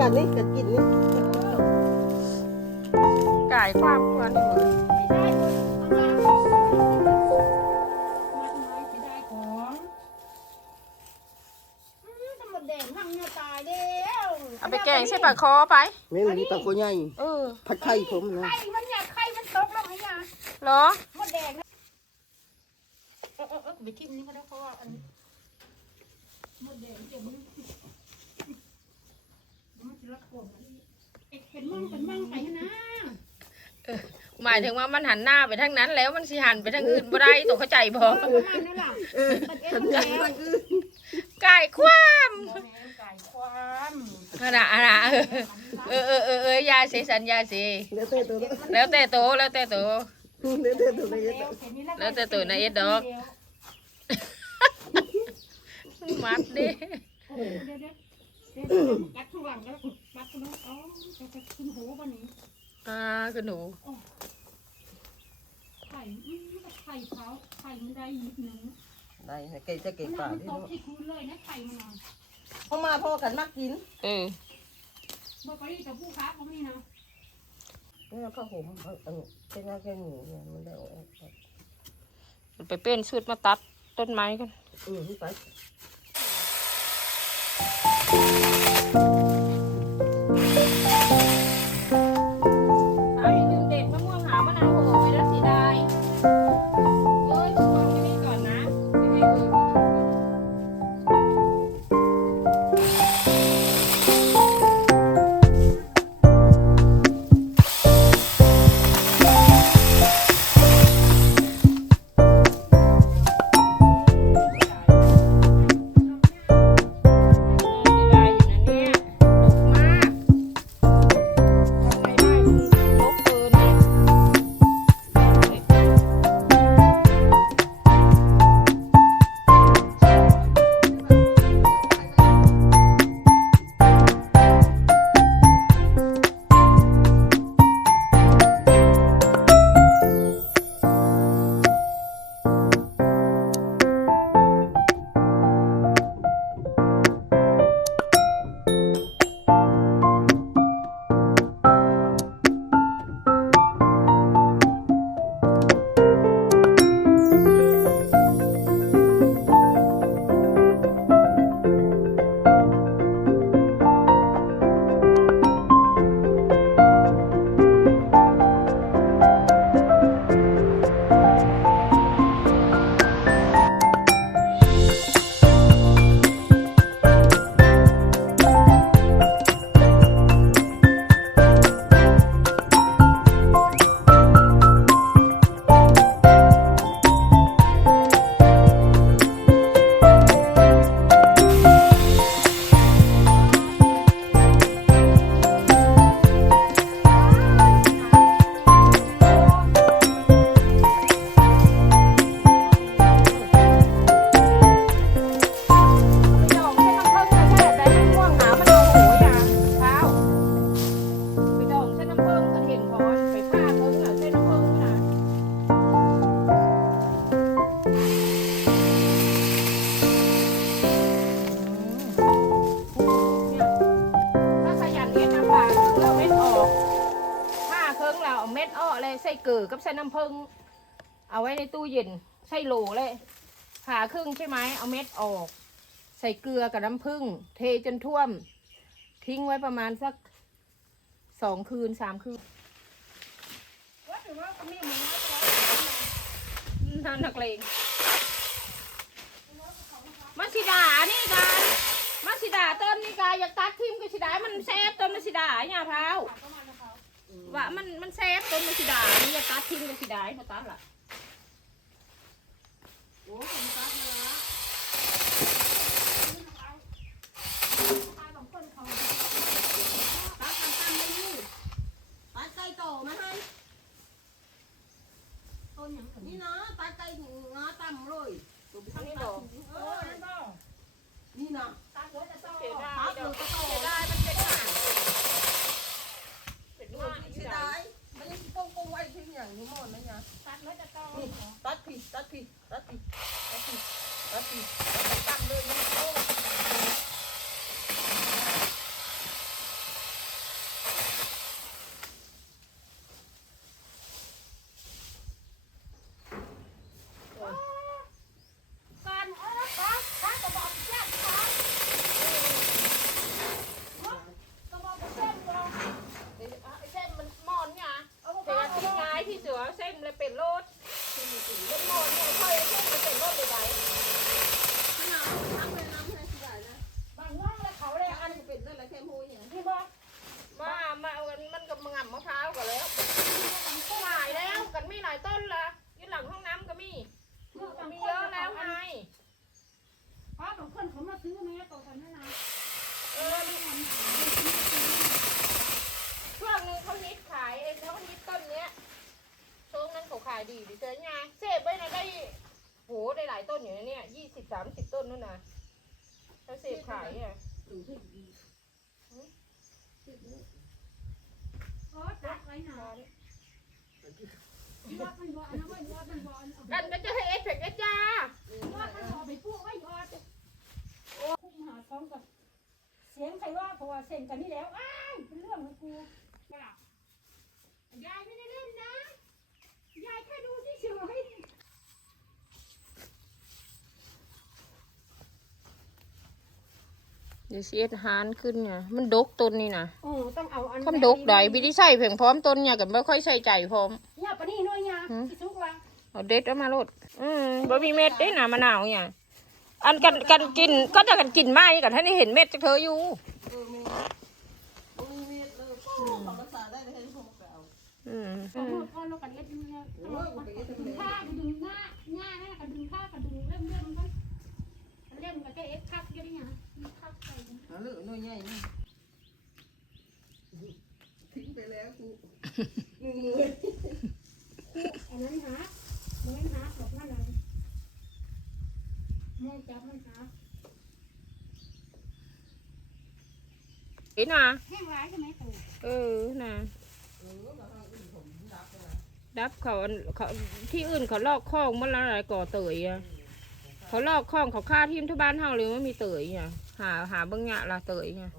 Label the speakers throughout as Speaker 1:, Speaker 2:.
Speaker 1: กันนี่กันกินนี่
Speaker 2: ไกาความกวนอยู่
Speaker 3: เอาไปแกงใช่ปาก
Speaker 2: คอไป
Speaker 1: แม่หนูตะโกนใหญ่
Speaker 2: เออ
Speaker 1: ผัดไข่ผมนะไข่
Speaker 3: มันอยากไข่มันตกแล้วไหมยา
Speaker 2: เหรอ
Speaker 3: มดแดงเออเออเออไปกินนี่ก็ได้เพราะว่าอันมดแดงเจ็บมือ เดี๋ยวมันจะรักกลมเป็นมั่งเป็นมั่งไปนะ
Speaker 2: หมายถึงว่ามันหันหน้าไปทางนั้น แล้วมันสิหันไปทางอื่นบ่ได้ต้องเข้าใจบ่ประม
Speaker 3: าณนั้นล่ะเออมันเอ็ผันดแล้ไข่วบ้าง
Speaker 1: อื้อ
Speaker 2: ไก่ความบ่
Speaker 3: แม่นไก่ความขนาดอะนะเอ
Speaker 2: อเออเออเออยาสิสัญญาสิ
Speaker 1: เดี๋ยวเต้ตัวนะ
Speaker 3: แล้วแต่โต
Speaker 2: แล้วแต่โต
Speaker 1: เดี๋ยวเต้ตัวนะเดี๋ยว
Speaker 3: แล้วแต่ตัวนะเอ็ดดอก
Speaker 2: มัดดิ
Speaker 3: เดี๋ยวเดี๋ยวเดี๋ยวเดี๋ยวกัดข้างหลังแล้วกัดข้างหลังอ๋อจะขึ้นหูป่ะนี่
Speaker 2: อ่าคือหนู
Speaker 3: ไข่อืมไข่เขาไข่มันได้นิดนึง
Speaker 1: ได้ให้ไก่จะเก่งป่ามันดิตก
Speaker 3: ที่พื้นเลยนะไข่มันอะ
Speaker 1: พอมาพอกันมักกิน
Speaker 2: เออ
Speaker 3: บอกไปกับผู้ค้าเขาไม่นะ
Speaker 1: เนี่ยผ้าห่มเอาเอาแค่หน้าแค่หนูเนี่ยมันได้ออก
Speaker 2: ไปเป็นชุดมาตัดต้นไม้กัน
Speaker 1: อือไปเอ
Speaker 2: อกับใส่น้ำผึ้งเอาไว้ในตู้เย็นใส่โหลเลยผ่าครึ่งใช่ไหมเอาเม็ดออก ใส่เกลือกับน้ำผึ้งเทจนท่วม ทิ้งไว้ประมาณสักสองคืนสามคืน
Speaker 3: ว่าถือว่าเขาไม่มาแล้ว
Speaker 2: น่านักเลง
Speaker 3: มา
Speaker 2: สิดานี่กันมาสิดาเติมนี่กาอยากตัดทิมก็สิดามันแซ่บต้นมันสิดาเนี่ยพร้าว
Speaker 3: ก็มาแล้
Speaker 1: วเขาว่ามั
Speaker 2: นมันแซ่บต้นมันสิดานี่อยากตัดทิมก็สิดาเขาตัดล่ะ
Speaker 1: โอ้ผมตัดมาละ
Speaker 3: ตายบางคนเขาตัด
Speaker 2: กันตั้ง
Speaker 1: ไม
Speaker 2: ่
Speaker 1: ยืดตัดไก่โตมาให้
Speaker 3: ต้นอย่างนี้นี่
Speaker 1: นะตัดไก่งาต่ำเลยตัวไปอันนี้ตับดอกเออนั่น
Speaker 3: ก็
Speaker 1: นี่นะ
Speaker 3: ตัดรถจะต้องเสียดา
Speaker 2: ยตัดดเลอยกก็โตเสียดายมันเป็นห่างเป็นห่าง เสียดา
Speaker 1: ยมันยังปงปงไว้ทิ้ง อย่างนี้หมดนะเนี่ย
Speaker 3: ตัดรถจะต้องนี่
Speaker 1: ตัดผิดตัดผิดตัดผิด
Speaker 2: ตัดผิด
Speaker 1: ตัดผิดแล
Speaker 2: ้วก็ตั้งเลยนี่โอ
Speaker 3: ้
Speaker 2: รถ
Speaker 1: เป็นโม
Speaker 2: นเนี่ยคอยเช่นเป็นรถไปไว้
Speaker 3: บางว่างแล้เขาเลยอันที่ว่า
Speaker 2: มามาเอากันมันก็มงำมะพร้าวก็แล้ว
Speaker 3: หลายแล้ว
Speaker 2: กันมีหลายต้นละยืนหลังห้องน้ำก็มี
Speaker 3: มีเยอะแล้วไง ป้าบางคนเขามาซื้อแม่ตัวกันนะนะ
Speaker 2: ายดีดิเจไงเสพไปนะได้โหได้หลายต้นอยู่นะเนี่ยยี่สิบสามสิบต้นนู่นนะถ้าเสพขายอะ
Speaker 1: ดูที่ดี
Speaker 3: โอ้ตักไว้หน่อ
Speaker 2: ย
Speaker 3: กันก็จ
Speaker 2: ะให้เอฟเฟกต์นะจ้า
Speaker 1: ว่ามันบ่
Speaker 3: ไปพวกไว้ยอดโอ้คุมหาท้องกับเสียงใครว่าเพราะว่าเซ็นกันนี่แล้วอ้ายเป็นเรื่องของกูว่ายายไม่ได้เล่นนะ ยายแค่ดูเฉย
Speaker 2: เดี๋ยวเสียหานขึ้นเนี่ยมันดกต้นนี่นะๆ
Speaker 3: โอ้ต้องเอาอันคำดกได้วิธ
Speaker 2: ีใส่เพียงพร้อมต้นเนี่ยกันไม่ค่อยใส่ใจพร้อม
Speaker 3: เนี่ยปะนี่น้อยยาที่สุกว่า
Speaker 2: เอาเด็ดเอามาโลดอืมบ่มีเม็ดเด้น่ะมะนาวเนี่ยอันกันกันกินก็จะกันกินมากันท่านได้เห็นเม็ดจากเธออยู่
Speaker 1: เออมีโอ้ยมีเลยก็ของรักษาได้เลยให้ผมไปเอา
Speaker 2: อืม ขอโทษ
Speaker 3: ก่อนแล้วกันเล็ดเนี่ยดึงผ้ากระดึงหน้าหน้าหน้ากระดึงผ้ากระดึงเล่มเล่มกันเล่มกับเจ๊เอ็กคักเยอะนี่ไงคักใส่
Speaker 1: หาเลือน้อยใหญ่นี่ทิ้งไปแล้วกูมือมือ
Speaker 3: อันนั้นหามันหาดอกนั่นเลยมองจับมันหา เ
Speaker 2: ห็นน่ะ
Speaker 3: แห้งร้ายใช่ไหมปู่
Speaker 2: เออน่ะ
Speaker 1: เออมาทางอื่นผมรับเลย
Speaker 2: ดับเขาอันเขาที่อื่นเขาลอกคลองมันละลายก่อเตยอะ
Speaker 1: เขา
Speaker 2: ลอกคลองเขาฆ่าทีมที่บ้านเฮาเลยว่ามีเตยอะหาหาเบิ่งหยะละเตยอะ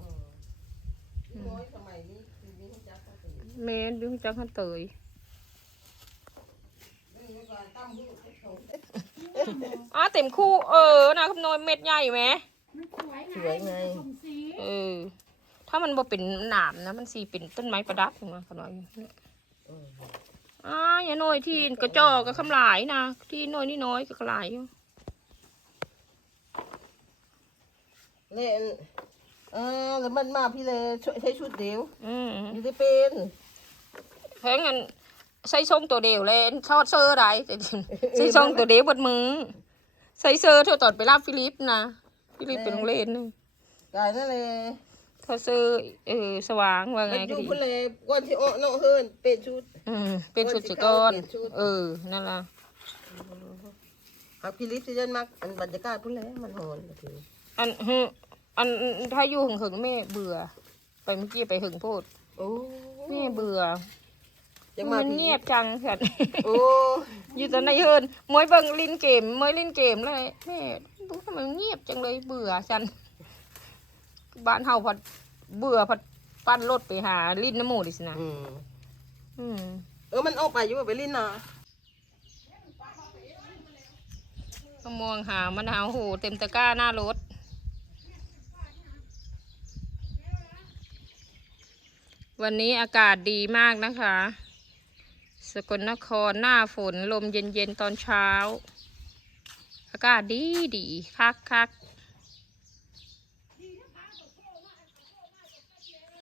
Speaker 1: น้อยสมัยนี้คือนี้จักเขาตื่น
Speaker 2: แม่นดึงจักเขาเตยน
Speaker 1: ี่เมื่อก่อนตั้มหูเขา
Speaker 2: อ๋อเต็มคู่เออนะคำนวณเม็ดใหญ่ไหม
Speaker 3: มันสวยไงมันผสมสีเอ
Speaker 2: อ ถ้ามันบ่เป็นหนามนะ มันสีเป็นต้นไม้ประดับขึ้นมาขนาดนี้อ่าอย่าน้อยที่กระจอกกับคำหลายนะ ที่น้อยนี่น้อยกับหลายอยู่
Speaker 1: เล่นเออแล้วมันมาพี่เลยช่วยใช้ชุดเดียว
Speaker 2: อืมอย
Speaker 1: ู่ได้เป็นเพ
Speaker 2: ราะงั้นใส่ทรงตัวเดียวเลยทอดเซอร์ได้แต่ใส่ทรงตัวเดียวบดมือใส่เซอร์เท่าตอนไปรับฟิลิปนะฟิลิปเป็นโรงเรียนนึง
Speaker 1: กายนั่นเลย
Speaker 2: เขาเซอร์เออสว่างว่าไงมันอก็ยู่ดี พุ่น
Speaker 1: เลยก่อนที่อ้อน้องเฮิร์นเป็นชุด
Speaker 2: อืมเป็นสุดสุดก้อนเปลี่ยนชุด เออ นั่นล่ะ
Speaker 1: ครับพี่ลิฟต์ที่ยันมักอันบรรยากาศพุ่นเลยมันหอนก็ถือ
Speaker 2: อันฮึอันถ้าอยู่หึงหึงๆแม่เบื่อ ไปเมื่อกี้ไปหึงโพด
Speaker 1: โอ้แม่เบื
Speaker 2: ่อ
Speaker 1: ยังมัมานเงียบ
Speaker 2: จังค่ะโอ้
Speaker 3: อยู่แต่ในเฮ
Speaker 2: ินมวยเบิ่งลินเกมมวยลินเกมเลยแม่ดูทำไมเงียบจังเลยเบื่อฉัน บ้านเฮาพัดเบื่อพัดปั้นรถไปหาลินน้ำหมูดิสินะ
Speaker 1: อืม
Speaker 2: อืม
Speaker 1: เออมันออกไปอยู่ว่าไปลิ้นนา
Speaker 2: ก็มองหามะนาวโหเต็มตะกร้าหน้ารถวันนี้อากาศดีมากนะคะ สกลนครหน้าฝนลมเย็นๆตอนเช้า อากาศดีดีคักคักๆ